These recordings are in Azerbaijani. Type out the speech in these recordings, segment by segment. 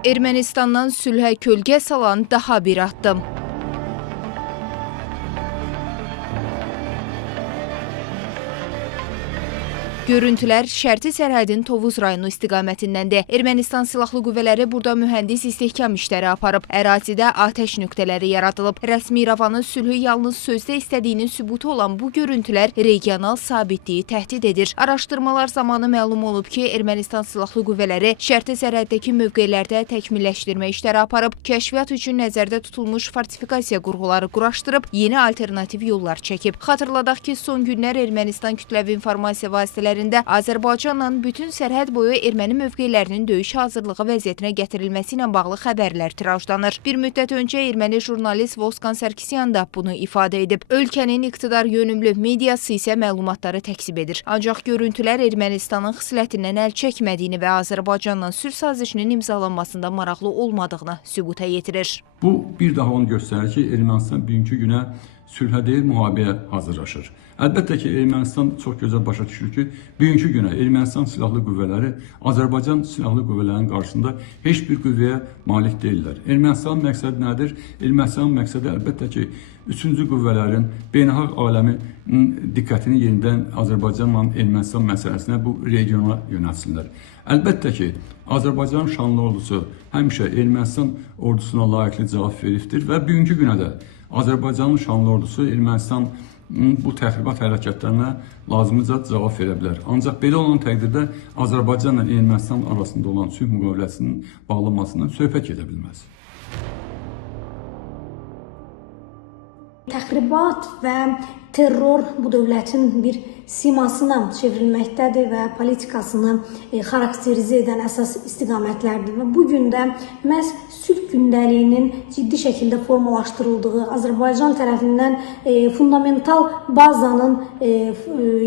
Ermənistandan sülhə kölgə salan daha bir addım. Görüntülər Şərti sərhədin Tovuz rayonu istiqamətindəndir. Ermənistan silahlı qüvvələri burada mühəndis istehkam işləri aparıb. Ərazidə atəş nöqtələri yaradılıb. Rəsmi İrəvanın sülhü yalnız sözdə istədiyinin sübutu olan bu görüntülər regional sabitliyi təhdid edir. Araşdırmalar zamanı məlum olub ki, Ermənistan silahlı qüvvələri Şərti sərhəddəki mövqelərdə təkmilləşdirmə işləri aparıb, kəşfiyyat üçün nəzərdə tutulmuş fortifikasiya qurğuları quraşdırıb, yeni alternativ yollar çəkib. Xatırladaq ki, son günlər Ermənistan kütləvi informasiya vasitələri Azərbaycanla bütün sərhəd boyu erməni mövqelərinin döyüş hazırlığı vəziyyətinə gətirilməsi ilə bağlı xəbərlər tirajlanır. Bir müddət öncə erməni jurnalist Voskan Sarkisyan da bunu ifadə edib. Ölkənin iqtidar yönümlü mediası isə məlumatları təkzib edir. Ancaq görüntülər Ermənistanın xislətindən əl çəkmədiyini və Azərbaycanla sülh sazişinin imzalanmasında maraqlı olmadığını sübuta yetirir. Bu bir daha onu göstərir ki, Ermənistan bugünkü günə sülhə deyil, müharibəyə hazırlaşır. Əlbəttə ki, Ermənistan çox gözəl başa düşür ki, bugünkü günə Ermənistan silahlı qüvvələri Azərbaycan silahlı qüvvələrinin qarşısında heç bir qüvvəyə malik deyirlər. Ermənistanın məqsədi nədir? Ermənistanın məqsədi əlbəttə ki, üçüncü qüvvələrin beynəlxalq aləmin diqqətini yenidən Azərbaycanla Ermənistan məsələsinə bu regiona yönəltsinlər. Əlbəttə ki, Azərbaycanın şanlı ordusu həmişə Ermənistan ordusuna layiqli cavab veribdir və bugünkü günə də Azərbaycanın şanlı ordusu Ermənistan bu təxribat hərəkətlərinə lazımıca cavab verə bilər. Ancaq belə olan təqdirdə Azərbaycanla Ermənistan arasında olan sülh müqaviləsinin bağlanmasından söhbət gedə bilməz. Təxribat və terror bu dövlətin bir simasına çevrilməkdədir və politikasını xarakterizə edən əsas istiqamətlərdir. Və bugün də məhz sülh gündəliyinin ciddi şəkildə formalaşdırıldığı, Azərbaycan tərəfindən fundamental bazanın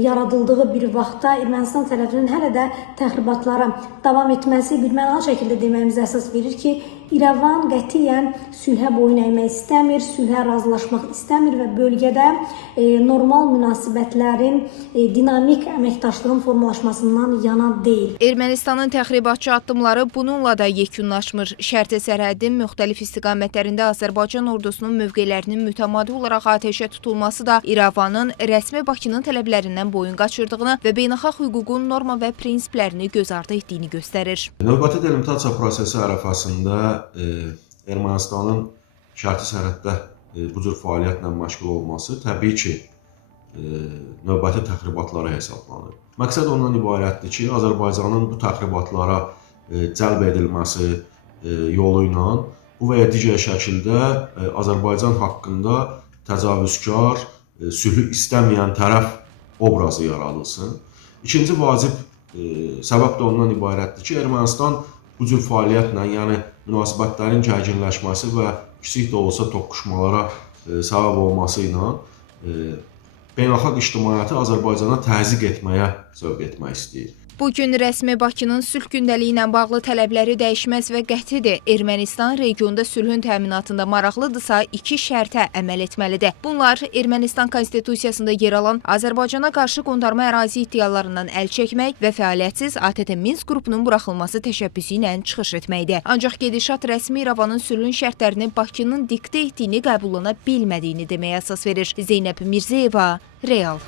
yaradıldığı bir vaxtda Ermənistan tərəfinin hələ də təxribatlara davam etməsi bir mənalı şəkildə deməyimizə əsas verir ki, İrəvan qətiyyən sülhə boyun əymək istəmir, sülhə razılaşmaq istəmir və bölgədə normal münasibətlərin, dinamik əməkdaşlığın formalaşmasından yana deyil. Ermənistanın təxribatçı addımları bununla da yekunlaşmır. Şərti sərhədin müxtəlif istiqamətlərində Azərbaycan ordusunun mövqelərinin mütəmadi olaraq atəşə tutulması da İrəvanın rəsmi Bakının tələblərindən boyun qaçırdığını və beynəlxalq hüququn norma və prinsiplərini göz ardı etdiyini göstərir. Növbəti delimitasiya prosesi ərəfəsində Ermənistanın şərti sərhəddə bu cür fəaliyyətlə məşğul olması təbii ki, növbəti təxribatlara hesablanır. Məqsəd ondan ibarətdir ki, Azərbaycanın bu təxribatlara cəlb edilməsi yolu ilə bu və ya digər şəkildə Azərbaycan haqqında təcavüzkar, sülhü istəməyən tərəf obrazı yaradılsın. İkinci vacib səbəb də ondan ibarətdir ki, Ermənistan bu cür fəaliyyətlə, yəni münasibətlərin gərginləşməsi və kiçik də olsa toqquşmalara səbəb olması ilə beynəlxalq ictimaiyyəti Azərbaycana təzyiq etməyə zövq etmək istəyir. Bugün rəsmi Bakının sülh gündəliyi ilə bağlı tələbləri dəyişməz və qətidir. Ermənistan regionda sülhün təminatında maraqlıdırsa, iki şərtə əməl etməlidir. Bunlar Ermənistan konstitusiyasında yer alan Azərbaycana qarşı qondarma ərazi iddialarından əl çəkmək və fəaliyyətsiz ATƏT Minsk qrupunun buraxılması təşəbbüsü ilə çıxış etməkdir. Ancaq gedişat rəsmi İrəvanın sülhün şərtlərini Bakının diktə etdiyini qəbullana bilmədiyini deməyə əsas verir. Zeynəb Mirzəyeva, Real.